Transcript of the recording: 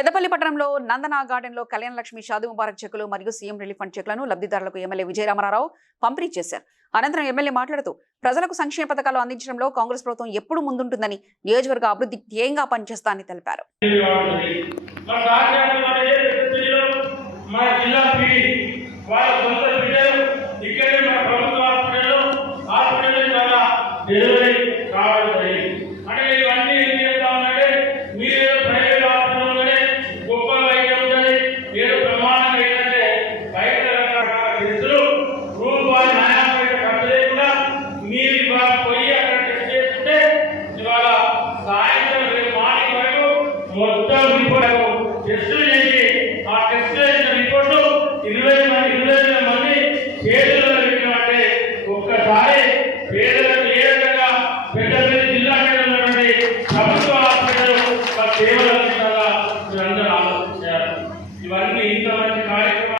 పెద్దపల్లి పట్టణంలో నందన గార్డెన్లో కళ్యాణ లక్ష్మి షాదీ ముబారక్ చెక్కులు మరియు సీఎం రిలీఫ్ ఫండ్ చెక్లను లబ్ధిదారులకు ఎమ్మెల్యే విజయరామరావు పంపిణీ చేశారు. అనంతరం ఎమ్మెల్యే మాట్లాడుతూ ప్రజలకు సంక్షేమ పథకాలు అందించడంలో కాంగ్రెస్ ప్రభుత్వం ఎప్పుడు ముందుంటుందని, నియోజకవర్గ అభివృద్ధి ధ్యేయంగా పనిచేస్తానని తెలిపారు. మొత్తం రిపోర్ట్ టెస్టులు చేసి ఆ టెస్ట్ చేసిన రిపోర్టు 20 మంది చేతుల్లో పెట్టినట్టే ఒక్కసారి పేదలకు ఏ విధంగా పెద్దపల్లి జిల్లా ఉన్నటువంటి ప్రభుత్వ హాస్పిటల్ సేవలు అందించాలా మీరందరూ ఆలోచించారు. ఇవన్నీ ఇంతమంది